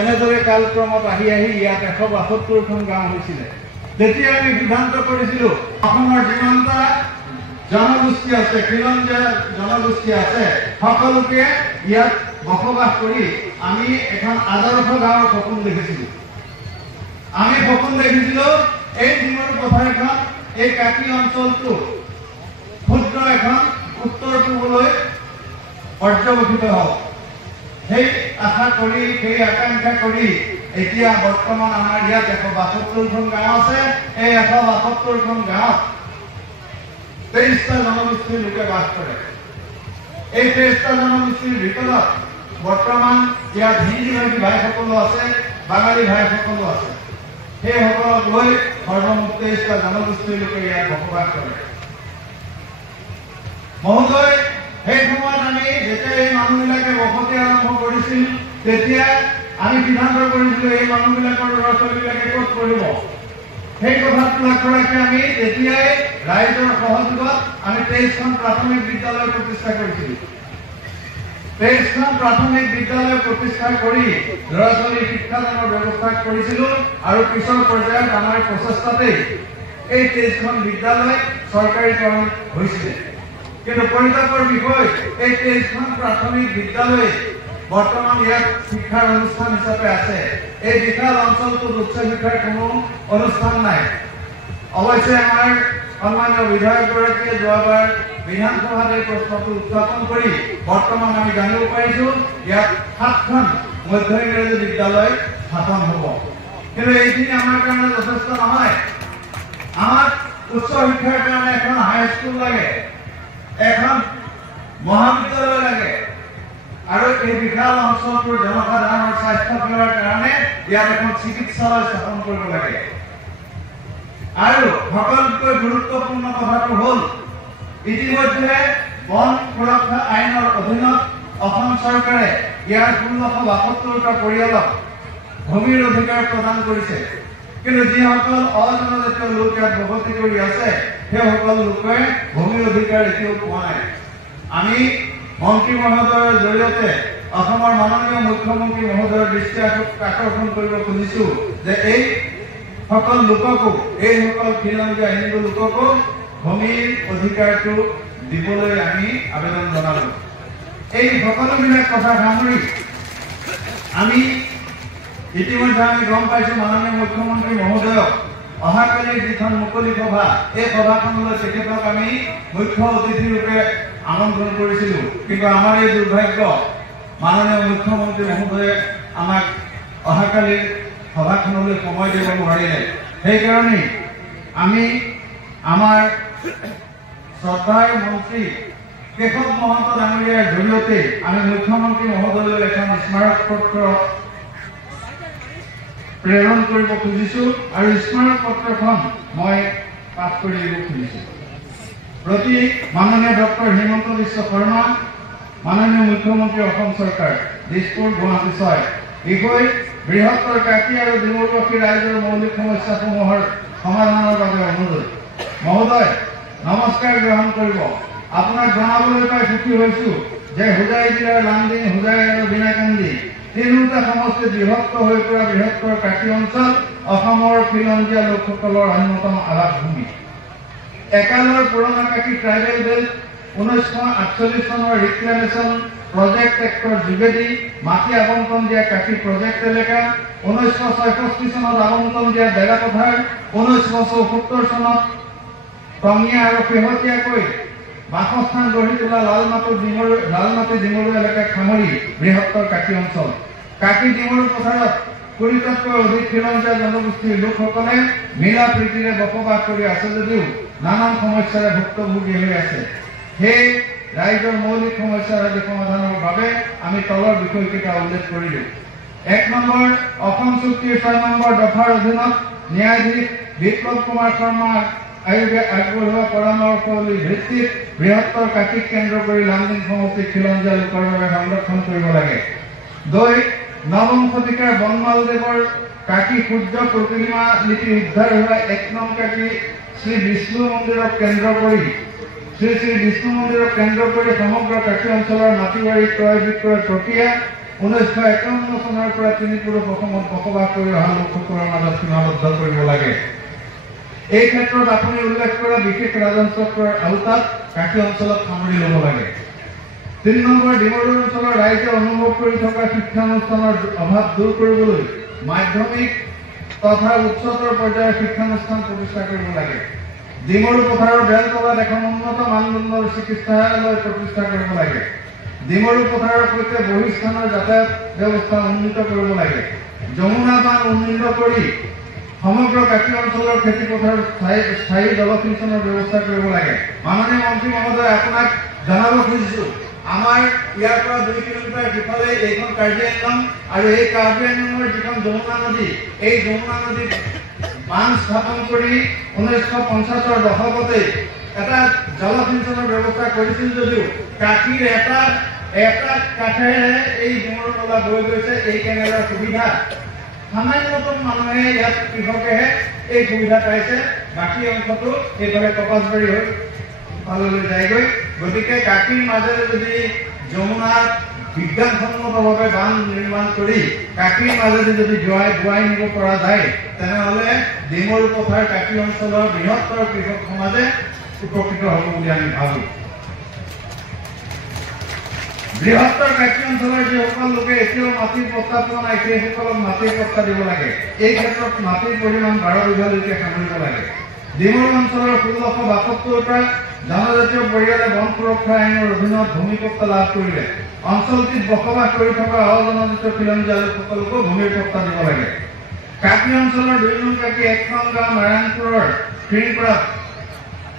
এনেদৰে কালক্ৰমত আহি আহি ইয়াত 172খন গাঁও হৈছিলে। তেতিয়া আমি সিদ্ধান্ত কৰিছিলোঁ অসমৰ যিমানটা জনগোষ্ঠী আছে, খিলঞ্জীয়া জনগোষ্ঠী আছে, সকলোকে ইয়াত বসবাস কৰি আমি এখন আদৰ্শ গাঁৱৰ সপোন দেখিছিলোঁ। আমি সপোন দেখিছিলোঁ এই ডিমৰু পথাৰখন, এই কাকি অঞ্চলটো ক্ষুদ্ৰ এখন উত্তৰ পূবলৈ পৰ্যবেক্ষিত হওক। সেই আশা কৰি, সেই আকাংক্ষা কৰি এতিয়া বৰ্তমান আমাৰ ইয়াত 172খন গাঁও আছে। এই 172খন গাঁৱত 23টা জনগোষ্ঠীৰ লোকে বাস কৰে। এই 23টা জনগোষ্ঠীৰ ভিতৰত বৰ্তমান ইয়াত হিন্দী ভাইসকলো আছে, বাঙালী ভাইসকলো আছে। সেইসকলক লৈ সৰ্বমুঠ 23টা জনগোষ্ঠীৰ লোকে ইয়াত বসবাস কৰে। মহোদয়, সেই সময়ত আমি যেতিয়া এই মানুহবিলাকে বসতি আৰম্ভ কৰিছিল, তেতিয়া আমি সিদ্ধান্ত কৰিছিলোঁ এই মানুহবিলাকৰ ল'ৰা ছোৱালীবিলাকে ক'ত পঢ়িব। সেই কথাটো লক্ষ্য ৰাখি আমি তেতিয়াই ৰাইজৰ সহযোগত আমি 23খন প্ৰাথমিক বিদ্যালয় প্ৰতিষ্ঠা কৰিছিলোঁ। 23খন প্ৰাথমিক বিদ্যালয় প্ৰতিষ্ঠা কৰি ল'ৰা ছোৱালীৰ শিক্ষাদানৰ ব্যৱস্থা কৰিছিলোঁ আৰু পিছৰ পৰ্যায়ত আমাৰ প্ৰচেষ্টাতেই এই 23খন বিদ্যালয় চৰকাৰীকৰণ হৈছিলে। কিন্তু পৰিতাপৰ বিষয়, এই 23খন প্ৰাথমিক বিদ্যালয় বৰ্তমান ইয়াত শিক্ষাৰ অনুষ্ঠান হিচাপে আছে। এই বিশাল অঞ্চলটোত উচ্চ শিক্ষাৰ কোনো অনুষ্ঠান নাই। অৱশ্যে আমাৰ সন্মানীয় বিধায়কগৰাকীয়ে যোৱাবাৰ বিধানসভাত এই প্ৰশ্নটো উত্থাপন কৰি বৰ্তমান আমি জানিব পাৰিছোঁ ইয়াত 7খন মধ্য ইংৰাজী বিদ্যালয় স্থাপন হ'ব। কিন্তু এইখিনি আমাৰ কাৰণে যথেষ্ট নহয়। আমাক উচ্চ শিক্ষাৰ কাৰণে এখন হাইস্কুল লাগে, এখন মহাবিদ্যালয় লাগে আৰু এই বিশাল অঞ্চলটোৰ জনসাধাৰণৰ স্বাস্থ্য সেৱাৰ কাৰণে ইয়াত এখন চিকিৎসালয় স্থাপন কৰিব লাগে। আৰু সকলোতকৈ গুৰুত্বপূৰ্ণ কথাটো হ'ল ইতিমধ্যে বন সুৰক্ষা আইনৰ অধীনত অসম চৰকাৰে ইয়াৰ 1672টা পৰিয়ালক ভূমিৰ অধিকাৰ প্ৰদান কৰিছে। কিন্তু যিসকল অজনজাতীয় লোক ইয়াত বসতি কৰি আছে, সেইসকল লোকে ভূমিৰ অধিকাৰ এতিয়াও পোৱা নাই। আমি মন্ত্ৰী মহোদয়ৰ জৰিয়তে অসমৰ মাননীয় মুখ্যমন্ত্ৰী মহোদয়ৰ দৃষ্টি আকৰ্ষণ কৰিব খুজিছোঁ যে এই সকল লোককো, এইসকল খিলঞ্জীয়া হিন্দু লোককো ভূমিৰ অধিকাৰটো দিবলৈ আমি আবেদন জনালোঁ। এই সকলোবিলাক কথা সামৰি আমি ইতিমধ্যে আমি গম পাইছোঁ মাননীয় মুখ্যমন্ত্ৰী মহোদয়ক অহাকালিৰ যিখন মুকলি সভা, এই সভাখনলৈ তেখেতক আমি মুখ্য অতিথি ৰূপে আমন্ত্ৰণ কৰিছিলোঁ। কিন্তু আমাৰ এই দুৰ্ভাগ্য, মাননীয় মুখ্যমন্ত্ৰী মহোদয়ে আমাক অহাকালিৰ সভাখনলৈ সময় দিব নোৱাৰিলে। সেইকাৰণে আমি আমাৰ শ্ৰদ্ধাৰ মন্ত্ৰী কেশৱ মহন্ত ডাঙৰীয়াৰ জৰিয়তে আমি মুখ্যমন্ত্ৰী মহোদয়লৈ এখন স্মাৰক পত্ৰ প্ৰেৰণ কৰিব খুজিছোঁ আৰু স্মাৰক পত্ৰখন মই পাঠ কৰি দিব খুজিছোঁ। প্ৰতি মাননীয় ডক্টৰ হিমন্ত বিশ্ব শৰ্মা, মাননীয় মুখ্যমন্ত্ৰী অসম চৰকাৰ, দিছপুৰ, গুৱাহাটী 6। বিষয় বৃহত্তৰ কাকি আৰু ডিমৰুবাসী ৰাইজৰ মৌলিক সমস্যাসমূহৰ সমাধানৰ বাবে অনুৰোধ। মহোদয়, নমস্কাৰ গ্ৰহণ কৰিব। আপোনাক জনাবলৈ পাই সুখী হৈছোঁ যে হোজাই জিলাৰ লামডিং, হোজাই আৰু বিনাকান্দি তিনিওটা সমষ্টিত বিভক্ত হৈ পৰা বৃহত্তৰ কাকি অঞ্চল অসমৰ খিলঞ্জীয়া লোকসকলৰ অন্যতম আৱাসভূমি। একালৰ পুৰণা কাকি ট্ৰাইবেল বেল্ট 1948 চনৰ ৰিক্লেমেশ্যন প্ৰজেক্ট এক্টৰ যোগেদি মাটি আবণ্টন দিয়া কাকি প্ৰজেক্ট এলেকা, 1966 চনত আবণ্টন দিয়া ডেৰা পথাৰ, 1974 চনত টঙিয়া আৰু শেহতীয়াকৈ বাসস্থান গঢ়ি তোলা লালমাটি ডিমৰু এলেকাক সামৰি বৃহত্তৰ কাকি অঞ্চল। কাকি ডিমৰু পথাৰত 20টাতকৈ অধিক খিলঞ্জীয়া জনগোষ্ঠীৰ লোকসকলে মিলা প্ৰীতিৰে বসবাস কৰি আছে যদিও নানান সমস্যাৰে ভুক্তভোগী হৈ আছে। সেই ৰাইজৰ মৌলিক সমস্যাৰ আদি সমাধানৰ বাবে আমি তলৰ বিষয়কেইটা উল্লেখ কৰিলোঁ। 1 নম্বৰ, অসম চুক্তিৰ 6 নম্বৰ দফাৰ অধীনত ন্যায়াধীশ বিপ্লৱ কুমাৰ শৰ্মা আয়োগে আগবঢ়োৱা পৰামৰ্শৱলীৰ ভিত্তিত বৃহত্তৰ কাকিক কেন্দ্ৰ কৰি লামডিং সমষ্টিক খিলঞ্জীয়া লোকৰ বাবে সংৰক্ষণ কৰিব লাগে। 2, নৱম শতিকাৰ বনমালদেৱৰ কাকি সূৰ্য প্ৰতিমা লিপি উদ্ধাৰ হোৱা 1 নং কাকি শ্ৰী বিষ্ণু মন্দিৰক কেন্দ্ৰ কৰি সমগ্ৰ কাকি অঞ্চলৰ মাটি বাৰী ক্ৰয় বিক্ৰয় প্ৰক্ৰিয়া 1951 চনৰ পৰা তিনি পুৰুষ অসমত বসবাস কৰি অহা লোকসকলৰ মাজত সীমাবদ্ধ কৰিব লাগে। এই ক্ষেত্ৰত আপুনি উল্লেখ কৰা বিশেষ ৰাজহংসৰ আওতাত কাকি অঞ্চলত সামৰি ল'ব লাগে। 3 নম্বৰ, ডিমৰু অঞ্চলৰ ৰাইজে অনুভৱ কৰি থকা শিক্ষানুষ্ঠানৰ অভাৱ দূৰ কৰিবলৈ মাধ্যমিক তথা উচ্চতৰ পৰ্যায়ৰ শিক্ষানুষ্ঠান প্ৰতিষ্ঠা কৰিব লাগে। ডিমৰু পথাৰৰ বেলতলাত এখন উন্নত মানদণ্ডৰ চিকিৎসালয় প্ৰতিষ্ঠা কৰিব লাগে। ডিমৰু পথাৰৰ সৈতে বহিস্থানৰ যাতায়াত ব্যৱস্থা উন্নীত কৰিব লাগে। যমুনা বান্ধ উন্নীত কৰি সমগ্ৰ কাকি অঞ্চলৰ খেতি পথাৰ স্থায়ী জলসিঞ্চনৰ ব্যৱস্থা কৰিব লাগে। মাননীয় মন্ত্ৰী মহোদয়, আপোনাক জনাব খুজিছোঁ, আমাৰ ইয়াৰ পৰা 2 কিলোমিটাৰ সিফালে এইখন কাৰ্বি আংলং আৰু এই কাৰ্বি আংলঙৰ যিখন যমুনা নদী, এই যমুনা নদীত বান্ধ স্থাপন কৰি 1950ৰ দশকতে এটা জলসিঞ্চনৰ ব্যৱস্থা কৰিছিল যদিও কাকিৰ এটা কাঠেৰে এই ডিমৰু নলা বৈ গৈছে। এই কেনেলৰ সুবিধা সামান্যতম মানুহে ইয়াত কৃষকেহে এই সুবিধা পাইছে, বাকী অংশটো এইফালে কপাছবাৰী হৈ ফাললৈ যায়গৈ। গতিকে কাকিৰ মাজেৰে যদি যমুনাত বিজ্ঞানসন্মতভাৱে বান্ধ নিৰ্মাণ কৰি কাকিৰ মাজেদি যদি বোৱাই নিব পৰা যায়, তেনেহ'লে ডিমৰু পথাৰ কাকি অঞ্চলৰ বৃহত্তৰ কৃষক সমাজে উপকৃত হ'ব বুলি আমি ভাবোঁ। বৃহত্তৰ কাকি অঞ্চলৰ যিসকল লোকে এতিয়াও মাটিৰ পট্টা পোৱা নাই, সেইসকলক মাটিৰ পট্টা দিব লাগে। এই ক্ষেত্ৰত মাটিৰ পৰিমাণ 12 বিঘালৈকে সামৰিব লাগে। ডিমৰু অঞ্চলৰ 1672টা জনজাতীয় পৰিয়ালে বন সুৰক্ষা আইনৰ অধীনত ভূমি পট্টা লাভ কৰিলে অঞ্চলটিত বসবাস কৰি থকা অজনজাতীয় খিলঞ্জীয়া লোকসকলকো ভূমিৰ পট্টা দিব লাগে। কাকি অঞ্চলৰ 2 নং কাকি 1 নং গাঁও নাৰায়ণপুৰৰ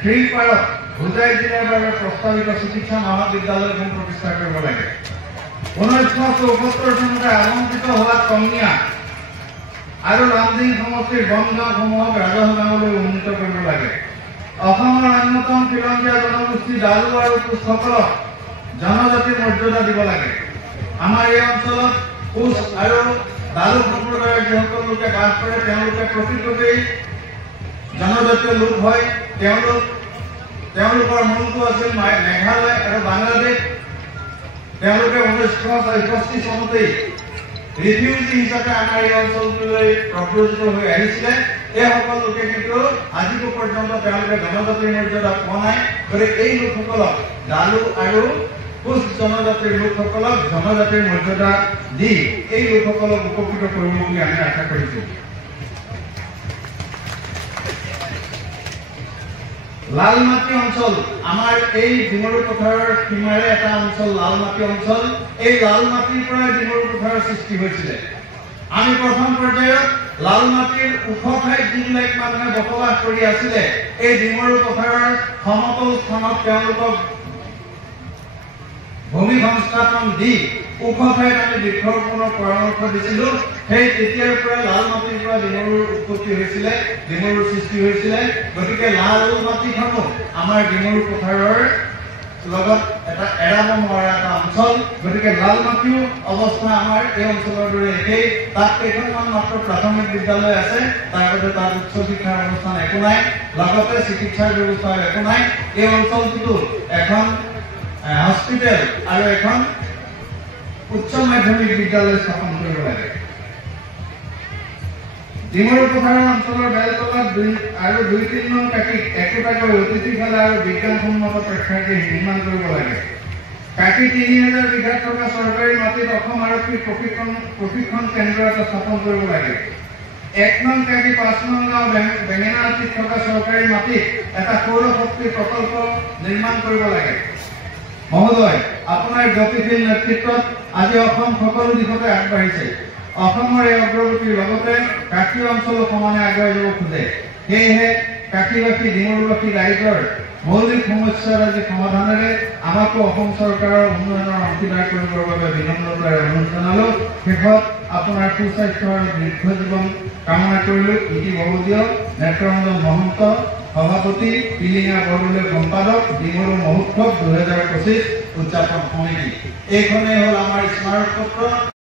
খ্ৰিংপাৰত হোজাই জিলাৰ বাবে প্ৰস্তাৱিত চিকিৎসা মহাবিদ্যালয়খন প্ৰতিষ্ঠা কৰিব লাগে। 1974 চনতে আৰম্ভিত হোৱা কমনীয়া আৰু লামডিং সমষ্টিৰ বনগাঁওসমূহক ৰাজহ গাঁৱলৈ উন্নীত কৰিব লাগে। অসমৰ অন্যতম খিলঞ্জীয়া জনগোষ্ঠী ডালু আৰু কোচসকলক জনজাতিৰ মৰ্যাদা দিব লাগে। আমাৰ এই অঞ্চলত কোচ আৰু ডালু সম্প্ৰদায়ৰ যিসকল লোকে বাস কৰে, তেওঁলোকে প্ৰকৃততেই জনজাতীয় লোক হয়। তেওঁলোকৰ মূলটো আছিল মেঘালয় আৰু বাংলাদেশ। তেওঁলোকে 1964 চনতেই ৰিফিউজি হিচাপে আমাৰ এই অঞ্চলটোলৈ প্ৰব্ৰজিত হৈ আহিছিলে। এইসকল লোকে কিন্তু আজিও পৰ্যন্ত তেওঁলোকে জনজাতিৰ মৰ্যাদা পোৱা নাই। গতিকে এই লোকসকলক ডালু আৰু কোচ জনজাতিৰ লোকসকলক জনজাতিৰ মৰ্যাদা দি এই লোকসকলক উপকৃত কৰিব বুলি আমি আশা কৰিছোঁ। লালমাটি অঞ্চল আমাৰ এই ডিমৰু পথাৰৰ সীমাৰে এটা অঞ্চল লালমাটি অঞ্চল। এই লালমাটিৰ পৰা ডিমৰু পথাৰৰ সৃষ্টি হৈছিলে। আমি প্ৰথম পৰ্যায়ত লালমাটিৰ ওখ ঠাইত যিবিলাক মানুহে বসবাস কৰি আছিলে, এই ডিমৰু পথাৰৰ সমতল স্থানত তেওঁলোকক ভূমি সংস্থাপন দি ওখ ঠাইত আমি বৃক্ষৰোপণৰ পৰামৰ্শ দিছিলোঁ। সেই তেতিয়াৰ পৰা লালমাটিৰ পৰা ডিমৰুৰ উৎপত্তি হৈছিলে, ডিমৰুৰ সৃষ্টি হৈছিলে। গতিকে লালমাটিখনো আমাৰ ডিমৰু পথাৰৰ লগত এটা এৰাব নোৱাৰা এটা অঞ্চল। গতিকে লালমাটিও অৱস্থা আমাৰ এই অঞ্চলৰ দৰে একেই। তাত কেইখনমান মাত্ৰ প্ৰাথমিক বিদ্যালয় আছে, তাৰ বাবে তাত উচ্চ শিক্ষাৰ অনুষ্ঠান একো নাই, লগতে চিকিৎসাৰ ব্যৱস্থা একো নাই। এই অঞ্চলটোতো এখন হস্পিটেল আৰু এখন উচ্চ মাধ্যমিক বিদ্যালয় স্থাপন কৰিব লাগে। ডিমৰু পথাৰৰ অঞ্চলৰ বেলতলাত 2 আৰু 2-3 নং কাকিক একোটাকৈ অতিথিশালা আৰু বিজ্ঞানসন্মত প্ৰেক্ষাগৃহ নিৰ্মাণ কৰিব লাগে। কাকি 3000 বিঘাত থকা চৰকাৰী মাটিত অসম আৰক্ষীৰ প্ৰশিক্ষণ কেন্দ্ৰ এটা স্থাপন কৰিব লাগে। 1 নং কাকি 5 নং গাঁও বেঙেনাআটিত থকা চৰকাৰী মাটিত এটা সৌৰ শক্তি প্ৰকল্প নিৰ্মাণ কৰিব লাগে। মহোদয়, আপোনাৰ গতিশীল নেতৃত্বত আজি অসম সকলো দিশতে আগবাঢ়িছে। অসমৰ এই অগ্ৰগতিৰ লগতে কাকি অঞ্চলো সমানে আগুৱাই যাব খোজে। সেয়েহে কাকিবাসী ডিমৰুবাসী ৰাইজৰ মৌলিক সমস্যাৰাজি সমাধানেৰে আমাকো অসম চৰকাৰৰ উন্নয়নৰ অংশীদাৰ কৰিবৰ বাবে বিনম্ৰতাৰে অনুৰোধ জনালোঁ। শেষত আপোনাৰ সুস্বাস্থ্য আৰু দীৰ্ঘ জীৱন কামনা কৰিলোঁ। ইতি বহুদীয় নেত্ৰৰঞ্জন মহন্ত, সভাপতি, পিলিঙা বৰদলৈ সম্পাদক, ডিমৰু মহোৎসৱ 2025 উদযাপন সমিতি। এইখনেই হ'ল আমাৰ স্মাৰক পত্ৰ।